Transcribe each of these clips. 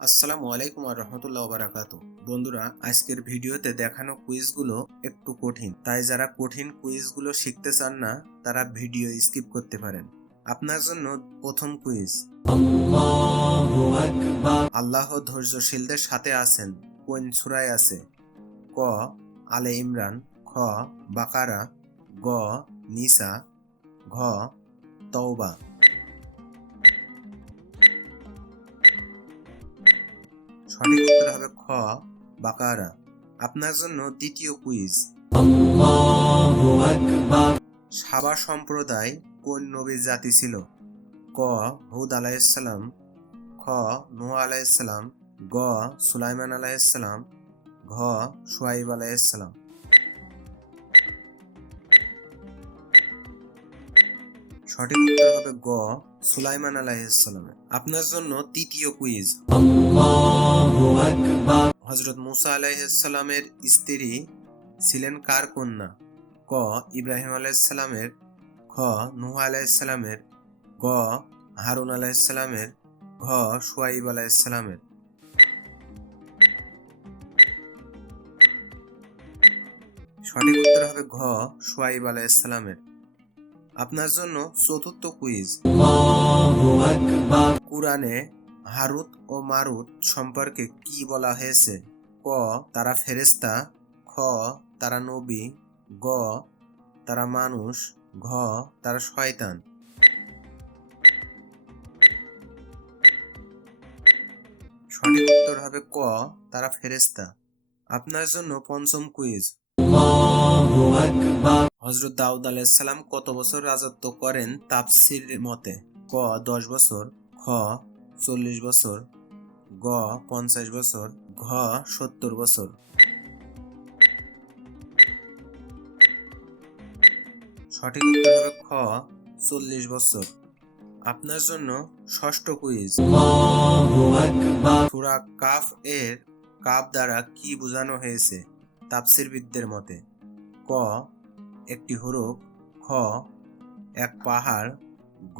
আসসালামু আলাইকুম আর রহমতুল্লাহ বারাকাতু। বন্ধুরা, আজকের ভিডিওতে দেখানো কুইজগুলো একটু কঠিন, তাই যারা কঠিন কুইজগুলো শিখতে চান না তারা ভিডিও স্কিপ করতে পারেন। আপনার জন্য প্রথম কুইজ। আল্লাহ ধৈর্যশীলদের সাথে আছেন কোন সূরায় আছে? ক আলে ইমরান, খ বাকারা, গ নিসা, ঘ তওবা। সঠিক উত্তর হবে খ বাকারা। আপনার জন্য দ্বিতীয় কুইজ। সাবা সম্প্রদায় কোন নবীর জাতি ছিল? ক হুদ আলাইহিসসালাম, খ নূহ আলাইহিসসালাম, গ সুলাইমান আলাইহিসসালাম, ঘ শুআয়ব আলাইহিসসালাম। সঠিক উত্তর হবে গ সুলাইমান আলাইহিসসালাম। আপনার জন্য তৃতীয় কুইজ। হযরত মুসা আলাইহিসসালামের স্ত্রী ছিলেন কার কন্যা? ক ইব্রাহিম আলাইহিসসালামের, খ নূহ আলাইহিসসালামের, গ হারুন আলাইহিসসালামের, ঘ শুআয়ব আলাইহিসসালামের। সঠিক উত্তর হবে ঘ শুআয়ব আলাইহিসসালামের। আপনার জন্য চতুর্থ কুইজ। কুরআনে হারুত ও মারুত সম্পর্কে কি বলা হয়েছে? ক তারা ফেরেশতা, খ তারা নবী, গ তারা মানুষ, ঘ তারা শয়তান। সঠিক উত্তর হবে ক তারা ফেরেশতা। আপনার জন্য পঞ্চম কুইজ। হযরত দাউদ আলাইহিস সালাম কত বছর রাজত্ব করেন তাফসীর মতে? ক 10 বছর, খ 40 বছর, গ 50 বছর, ঘ 70 বছর। সঠিক উত্তর হবে খ 40 বছর। আপনার জন্য ষষ্ঠ কুইজ। সূরা কাফ এর কাফ দ্বারা কি বোঝানো হয়েছে তাফসীরবিদদের মতে? ক একটি হরফ, খ এক পাহাড়,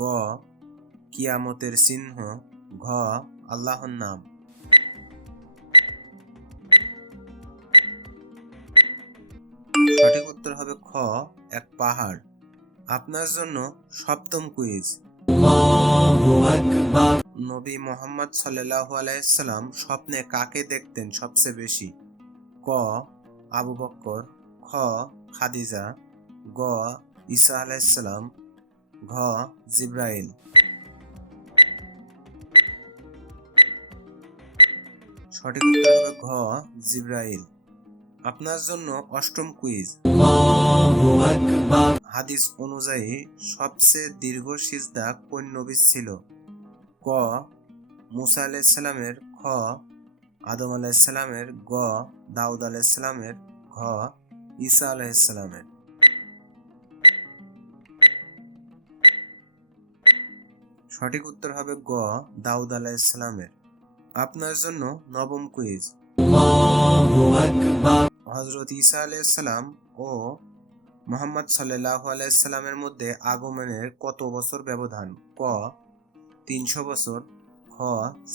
গ কিয়ামতের চিহ্ন, ঘ আল্লাহর নাম। সঠিক উত্তর হবে খ এক পাহাড়। আপনার জন্য সপ্তম কুইজ। নবী মুহাম্মদ সাল্লাল্লাহু আলাইহি সাল্লাম স্বপ্নে কাকে দেখতেন সবচেয়ে বেশি? ক আবু বকর, খ খাদিজা, গ ঈসা আলাইহিস সালাম, ঘ জিবরাইল। সঠিক উত্তর হবে ঘ জিবরাইল। আপনার জন্য অষ্টম কুইজ। হাদিস অনুযায়ী সবচেয়ে দীর্ঘ সিজদা কোন নবীর ছিল? ক মুসা আলাইহিস সালামের, খ আদম আলাইহিস সালামের, গ দাউদ আলাইহিস সালামের, ঘ ঈসা আলাইহিস সালামের। সঠিক উত্তর হবে গ দাউদ আলাইহিস সালামের। আপনার জন্য নবম কুইজ। হযরত ঈসা আলাইহিস সালাম ও মুহাম্মদ সাল্লাল্লাহু আলাইহি সাল্লামের মধ্যে আগমনের কত বছর ব্যবধান? ক 300 বছর, খ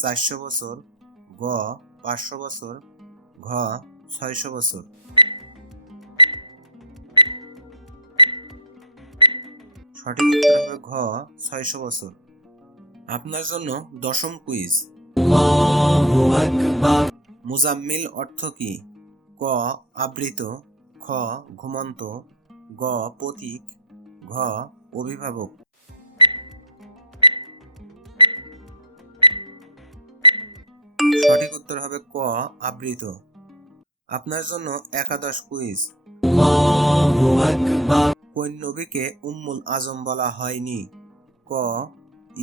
400 বছর, গ 500 বছর, ঘ 600 বছর। সঠিক উত্তর হবে ঘ 600 বছর। আপনার জন্য দশম কুইজ। মুজাম্মিল অর্থ কি? ক আবৃত, খ ঘুমন্ত, গ প্রতীক, ঘ অভিভাবক। সঠিক উত্তর হবে ক আবৃত। আপনার জন্য একাদশ কুইজ। কোন নবীকে উম্মুল আজম বলা হয়নি? ক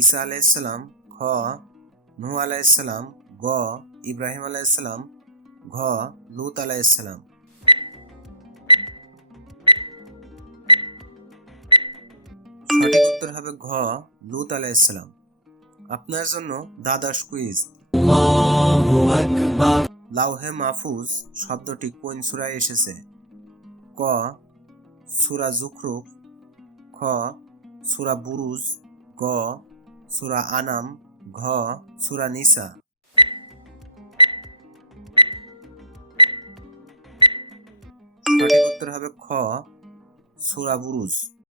ঈসা আলাইহিস সালাম, খ নূহ আলাইহিস সালাম, গ ইব্রাহিম আলাইহিস সালাম, ঘ লূত আলাইহিস সালাম। সঠিক উত্তর হবে ঘ লূত আলাইহিস সালাম। আপনার জন্য দ্বাদশ কুইজ। লাউহে মাহফুজ শব্দটি কোন সূরায় এসেছে? ক সূরা যুখরুফ, খ সূরা বুরুজ, গ সূরা আনাম, ঘ সূরা নিসা। উত্তর হবে খ সূরা বুরুজ।